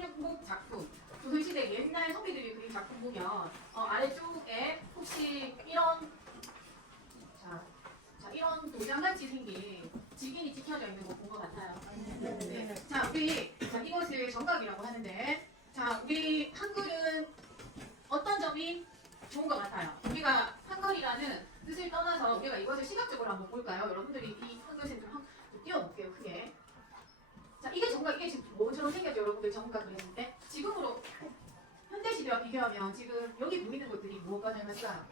16목 작품 그 조선시대 옛날 선비들이 그린 작품 보면 어, 아래쪽에 혹시 이런 자, 자 이런 도장같이 생긴 직인이 찍혀져 있는 거 본 것 같아요. 네. 자 우리 자, 이것을 정각이라고 하는데 자 우리 한글은 어떤 점이 좋은 것 같아요. 우리가 한글이라는 뜻을 떠나서 우리가 이것을 시각적으로 한번 볼까요? 여러분들이 이 한글 센터 한번 띄워볼게요 크게. 자 이게 정각 이게 지금 뭐처럼 생겼죠 여러분들 정각을 했을 때 지금으로 현대 시대와 비교하면 지금 여기 보이는 것들이 무엇과 닮았어요?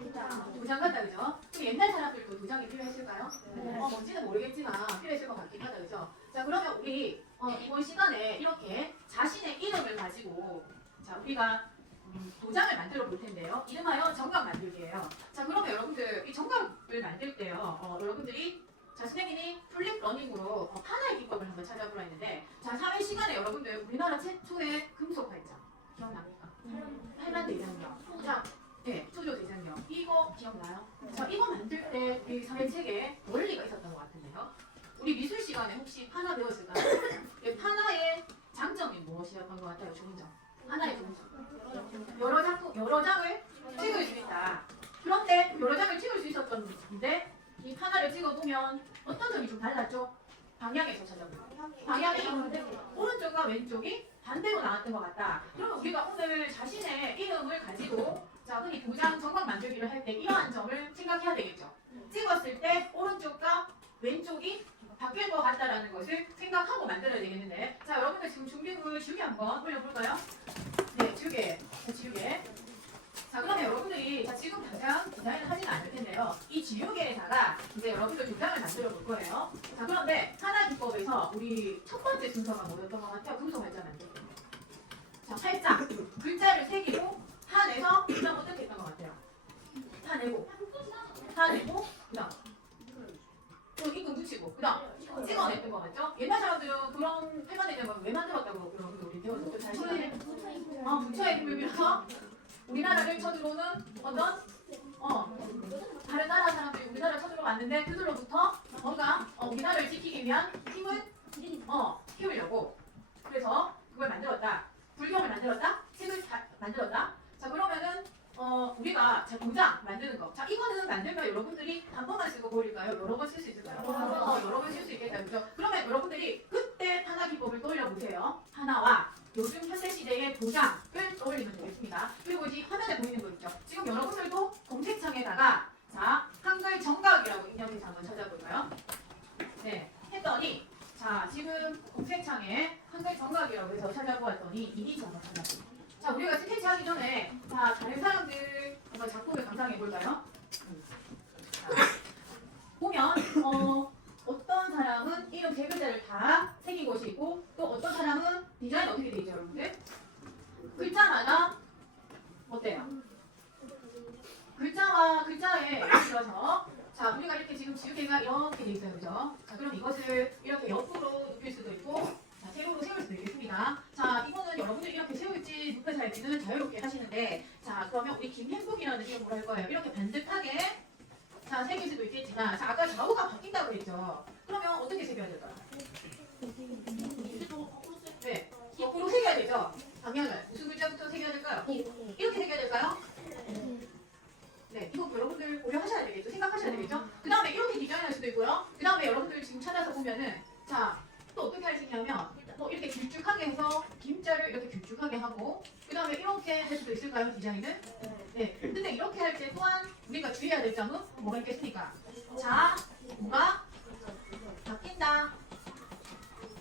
도장 같다 그죠? 그럼 옛날 사람들도 도장이 필요했을까요? 어 뭔지는 모르겠지만 필요했을 것 같긴 하다 그죠? 자 그러면 우리 어, 이번 시간에 이렇게 자신의 이름을 가지고 자 우리가 음, 도장을 만들어 볼 텐데요. 이름하여 정각 만들기예요. 자 그러면 여러분들 이 정각을 만들 때요. 어, 여러분들이 자 선생님이 플립 러닝으로 어, 하나의 기법을 한번 찾아보라 했는데 자 사회 시간에 여러분들 우리나라 최초의 금속 활자 기억납니까? 팔만 대장경. 자, 네, 초조 대장경. 이거 기억나요? 자, 이거 만들 때 우리 사회 책에 원리가 있었던 것 같은데요. 우리 미술 시간에 혹시 파나 배웠을까요? 이 파나의 장점이 무엇이었던 것 같아요? 좋은 점. 하나의 좋은 점. 여러 작품, 여러 장을 찍을 수 있다. 그런데 여러 장을 찍을 수 있었던데 이 하나를 찍어보면 어떤 점이 좀 달랐죠? 방향에서 찾아보면. 방향이 오른쪽과 왼쪽이 반대로 나왔던 것 같다. 그러면 우리가 오늘 자신의 이름을 가지고 자 흔히 도장 정각 만들기를 할 때 이러한 점을 생각해야 되겠죠. 찍었을 때 오른쪽과 왼쪽이 바뀔 것 같다라는 것을 생각하고 만들어야 되겠는데 자 여러분들 지금 준비물 지우개 한번 올려볼까요? 네 지우개 자, 지우개 자 그러면 여러분들이 자 지금 당장 디자인을 하지는 않을 텐데요. 이 지우개에다가 이제 여러분들 도장을 만들어 볼 거예요. 자 그런데 하나 기법에서 우리 첫 번째 순서가 뭐였던 것 같아요? 금속 발자 만들기. 자 살짝 글자를 새기고 파내서 글자 먼저 했던 것 같아요. 파내고. 파내고 그다음. 또 이거 붙이고 그다음. 찍어냈던 거 같죠? 옛날 사람들은 그런 패만내는 왜 만들었다고 그런 거 우리 배웠죠? 잘 시간에 어, 부처의 힘을 빌어서 우리나라를 쳐들어오는 어떤? 어. 다른 나라 사람들이 우리나라를 쳐들어 왔는데 그들로부터 뭔가 어, 우리나라를 지키기 위한 힘을 어 키우려고. 그래서 그걸 만들었다. 불경을 만들었다. 책을 다- 만들었다. 자 그러면은 어 우리가 자 도장 만드는 거자 이거는 만들면 여러분들이 한 번만 쓰고 버릴까요? 여러 번 쓸 수 있을까요? 어 여러 번 쓸 수 있겠다 그죠. 그러면 여러분들이 그때 하나 기법을 떠올려 보세요 하나와 요즘 현대 시대의 도장을 떠올리면 되겠습니다. 그리고 이 화면에 보이는 거 있죠. 지금 여러분들도 검색창에다가 자 한글 정각이라고 입력해서 한번 찾아볼까요? 네, 했더니 자 지금 검색창에 한글 정각이라고 해서 찾아보았더니 이미지 한번 찾아볼게요. 자 우리가 스케치 하기 전에 자 다른 사람들 한번 작품을 감상해 볼까요? 보면 어. 어떤 사람은 이름 세 글자를 다 새긴 것이 있고 또 어떤 사람은 디자인 어떻게 돼 있죠 여러분들? 글자마다 어때요? 글자와 글자에 들어서 자 우리가 이렇게 지금 지우개가 이렇게 돼 있어요 그죠? 자 그럼 이것을 이렇게 옆으로 눕힐 수도 있고 자 세로로 세울 수도 있겠습니다 자 이거는 여러분들이 이렇게 세울지 눕혀서 할지는 자유롭게 하시는데 자 그러면 우리 김행복이라는 이름으로 할 거예요 이렇게 반듯하게 자 새길 수도 있겠지만 자 아까 좌우가 바뀐다고 했죠 그러면 어떻게 새겨야 될까요? 네 거꾸로 새겨야 되죠 방향을 무슨 글자부터 새겨야 될까요? 이렇게 새겨야 될까요? 네, 이거 여러분들 고려하셔야 되겠죠? 그 다음에 이렇게 디자인할 수도 있고요. 그 다음에 여러분들 보면은 자, 또 어떻게 할 수 있냐면 뭐 이렇게 길쭉하게 해서 김자를 이렇게 길쭉하게 하고 그 다음에 이렇게 할 수도 있을까요? 디자인을? 네. 근데 이렇게 할 때 또한 우리가 주의해야 될 점은 뭐가 있겠습니까? 자, 뭐가 바뀐다.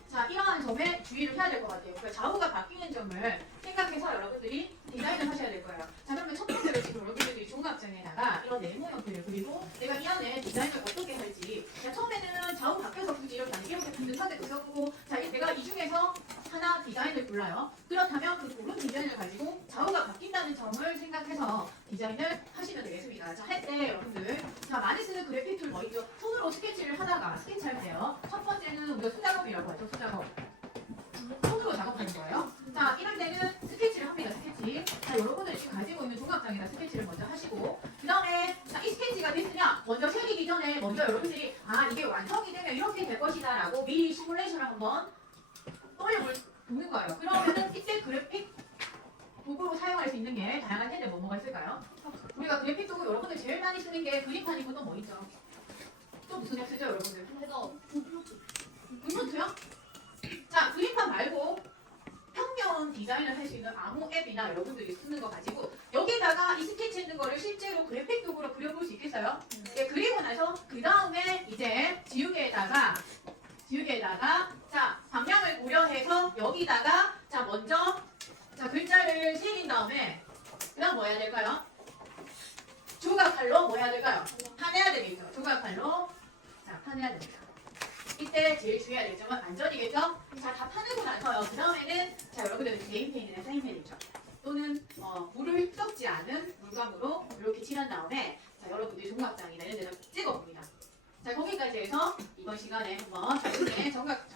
자, 이러한 점에 주의를 해야 될 것 같아요. 그러니까 좌우가 바뀌는 점을 생각해서 여러분들이 디자인을 하셔야 될 거예요. 자, 그러면 첫 번째로 지금 여러분들이 종합장에다가 이런 네모 형태를 그리고 내가 이 안에 디자인을 어떻게 할지. 자, 처음에는 좌우 바뀌어서 굳이 이렇게 반듯하게 그려고 자, 이- 내가 이 중에서 하나 디자인을 골라요. 그렇다면 그 고른 디자인을 가지고 좌우가 바뀐다는 점을 생각해서 디자인을 하시면 되겠습니다. 자, 할 때 여러분들 자, 많이 쓰는 그래픽 툴 뭐 있죠? 손으로 스케치를 하다가 스케치할 때요. 첫 번째는 우리가 수작업이라고 하죠. 수작업. 손으로 작업하는 거예요. 자, 이럴 때는 스케치를 합니다. 스케치. 자, 여러분들이 지금 가지고 있는 종합장에다 스케치를 먼저 하시고, 그 다음에 자, 이 스케치가 됐으면 먼저 새기기 전에 먼저 여러분들이 아 이게 완성이 되면 이렇게 될 것이다 라고 미리 시뮬레이션을 한번 떠올려 보는 거예요. 그러면은 이때 그래픽 도구로 사용할 수 있는 게 다양한 텐데 뭐뭐가 뭐가 있을까요? 우리가 그래픽 도구 여러분들 제일 많이 쓰는 게 그림판이고 또 뭐 있죠? 또 무슨 앱 쓰죠 여러분들? 그래서 굿노트요? 자 그림판 말고 평면 디자인을 할 수 있는 아무 앱이나 여러분들이 쓰는 거 가지고 여기다가 이 스케치 있는 거를 실제로 그래픽 도구로 그려볼 수 있겠어요? 예, 그리고 나서 그 다음에 이제 지우개에다가 지우개에다가 자 방향을 고려해서 여기다가 자 먼저 자 글자를 새긴 다음에 그 다음 뭐 해야 될까요? 조각칼로 뭐 해야 될까요? 파내야 되겠죠. 조각칼로 자 파내야 됩니다. 이때 제일 주의해야 될 점은 안전이겠죠? 자, 다 파내고 나서요. 그 다음에는 자, 여러분들 네임펜이나 사인펜 있죠? 또는 어, 물을 섞지 않은 물감으로 이렇게 칠한 다음에 자, 여러분들이 종합장이나 이런 데다 찍어봅니다. 자, 거기까지 해서 이번 시간에 한번 나중에 정각